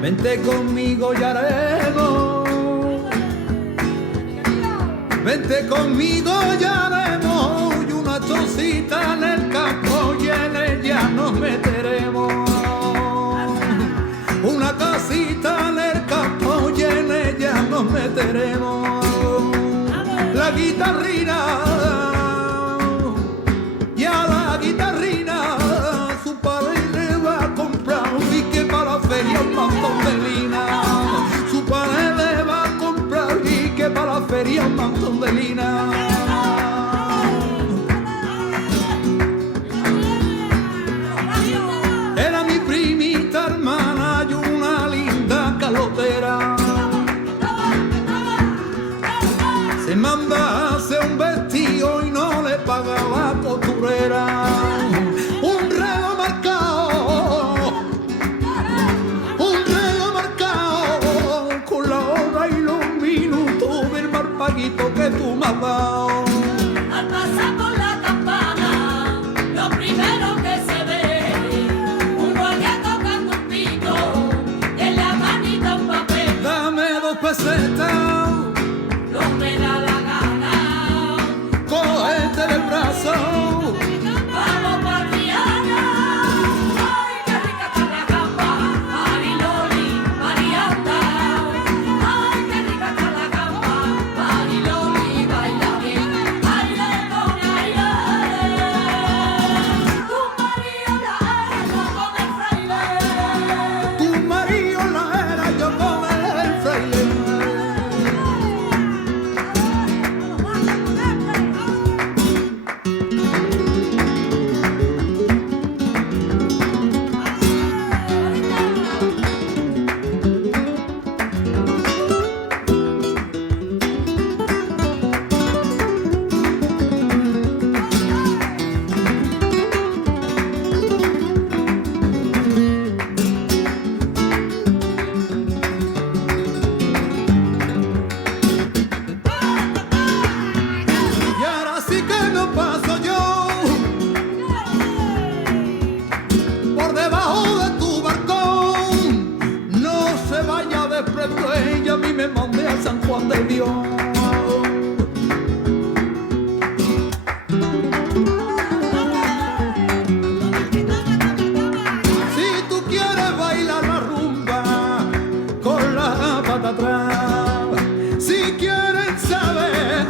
Vente conmigo y haremos, vente conmigo y haremos y una chocita en el campo y en ella nos meteremos. Una casita en el campo y en ella nos meteremos. La guitarrina y a la guitarrina su padre le va a comprar un pique para la feria, un montón de lina. Su padre le va a comprar un pique para la feria, un montón de lina. Era mi primita hermana y una linda calotera. Se manda a hacer un vestido y no le paga la costurera. Un reloj marcado con la hora y los minutos del marpaguito que tú me has dado. Al pasar por la campana, lo primero que se ve, un guardia tocando un pito, y en la manita un papel. Dame 2 pesetas, No me da la gana, cógete del brazo. vamos pa' Triana. Ay, qué rica está la gamba, Mariloli, Marianda. Ay, qué rica está la gamba, Mariloli, baila bien, baila con aire. Tu marido la era, yo con el fraile. Tu marido la era, yo con el fraile. Y ahora sí que no paso yo por debajo de tu balcón. No se vaya de frente, ella a mí me mandé a San Juan de Dios. Si tú quieres bailar la rumba con la pata atrás, si quieren saber,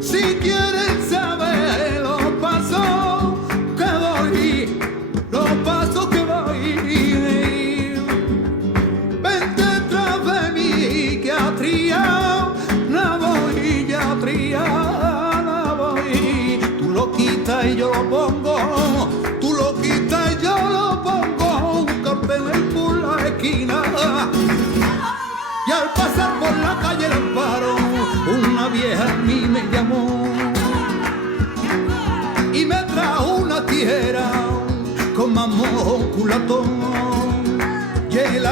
si quieren saber los pasos que doy, los pasos que voy, vente tras de mí que a triar no voy, ya a triar no voy. Tú lo quitas y yo lo pongo, tú lo quitas y yo lo pongo, un cartel por la esquina. Y al pasar por la calle El Amparo, una vieja a mí me llamó y me trajo una tijera con mamón culatón y el